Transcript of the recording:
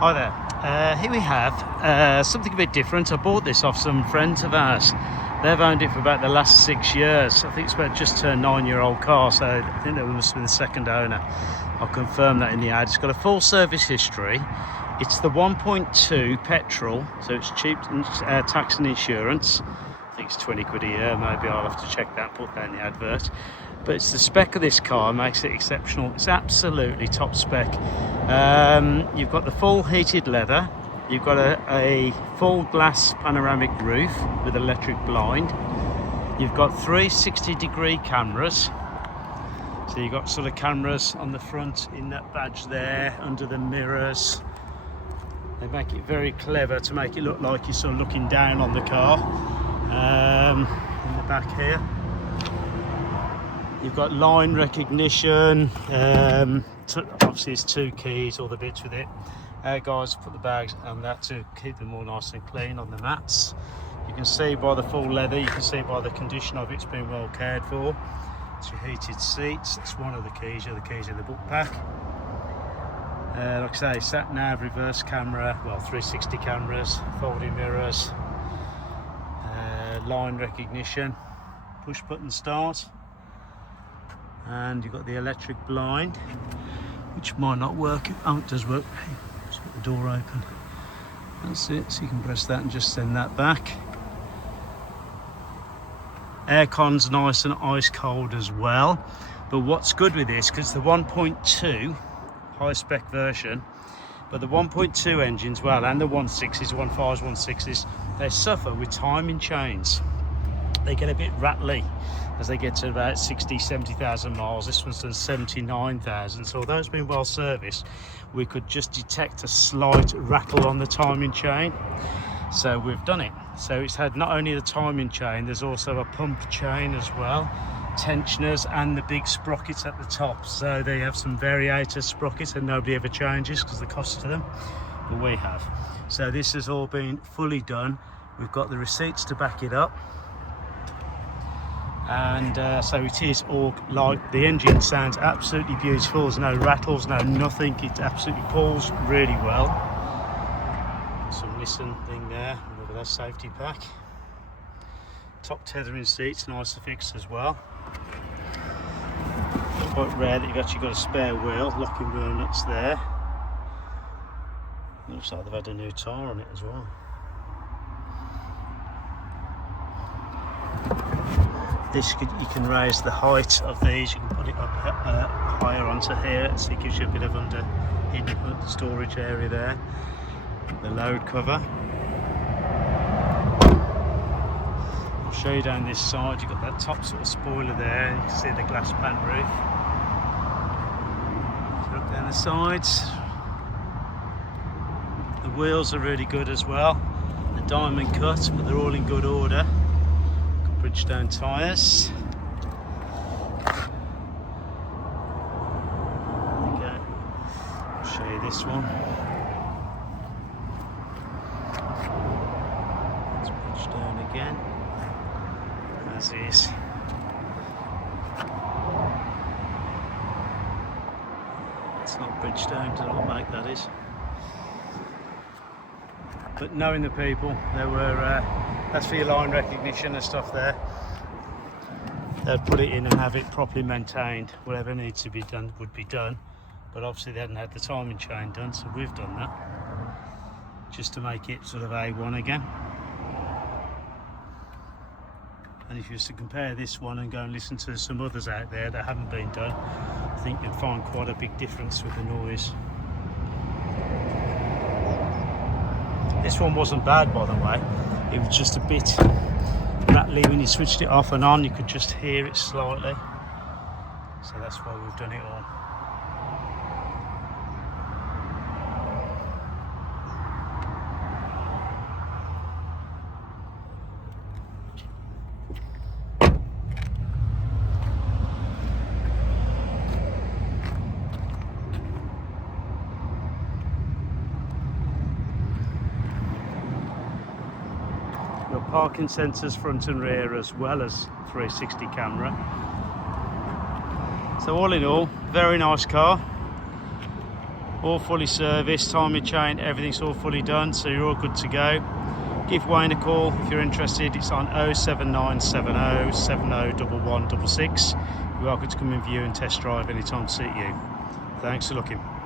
Hi there. Here we have something a bit different. I bought this off some friends of ours. They've owned it for about the last 6 years. I think it's about just turned 9-year-old car, so I think that must be the second owner. I'll confirm that in the ad. It's got a full service history. It's the 1.2 petrol, so it's cheap tax and insurance. I think it's 20 quid a year, maybe I'll have to check that, put that in the advert. But it's the spec of this car makes it exceptional. It's absolutely top spec. You've got the full heated leather. You've got a full glass panoramic roof with electric blind. You've got 360-degree cameras. So you've got sort of cameras on the front in that badge there, under the mirrors. They make it very clever to make it look like you're sort of looking down on the car. In the back here. You've got line recognition, obviously it's 2 keys, all the bits with it. Guys, put the bags and that to keep them all nice and clean on the mats. You can see by the full leather, you can see by the condition of it, it's been well cared for. It's your heated seats, that's one of the keys, the other keys in the book pack. Like I say, sat nav, reverse camera, well 360 cameras, folding mirrors, line recognition, push button start. And you've got the electric blind, which might not work. Oh, it does work. Just put the door open. That's it. So you can press that and just send that back. Aircon's nice and ice cold as well. But what's good with this, because the 1.2 high spec version, but the 1.2 engines, well, and the 1.6s, 1.5s, 1.6s, they suffer with timing chains. They get a bit rattly as they get to about 60-70,000 miles. This one's done 79,000, so although it's been well serviced, we could just detect a slight rattle on the timing chain, so we've done it. So it's had not only the timing chain, there's also a pump chain as well, tensioners, and the big sprockets at the top. So they have some variator sprockets and nobody ever changes because of the cost to them, but we have. So this has all been fully done. We've got the receipts to back it up. And so it is all like, the engine sounds absolutely beautiful. There's no rattles, no nothing. It absolutely pulls really well. Some Nissan thing there, remember that safety pack. Top tethering seats, nice to fix as well. Quite rare that you've actually got a spare wheel, locking wheel nuts there. Looks like they've had a new tyre on it as well. This you can raise the height of these, you can put it up higher onto here, so it gives you a bit of hidden storage area there. The load cover. I'll show you down this side, you've got that top sort of spoiler there, you can see the glass pan roof. Look down the sides. The wheels are really good as well. The diamond cut, but they're all in good order. Bridgestone tyres. There we go. I'll show you this one. It's Bridgestone again, as is. It's not Bridgestone, don't know what make that is. But knowing the people, there were that's for your line recognition and stuff there. They'd put it in and have it properly maintained. Whatever needs to be done would be done. But obviously they hadn't had the timing chain done, so we've done that. Just to make it sort of A1 again. And if you was to compare this one and go and listen to some others out there that haven't been done, I think you'd find quite a big difference with the noise. This one wasn't bad, by the way. It was just a bit rattly when you switched it off and on. You could just hear it slightly. So that's why we've done it all. Parking sensors front and rear, as well as 360 camera. So all in all, very nice car. all fully serviced, timing chain, everything's all fully done, so you're all good to go. Give Wayne a call if you're interested. It's on 07970 701166. You're welcome to come and view and test drive anytime to suit you. Thanks for looking.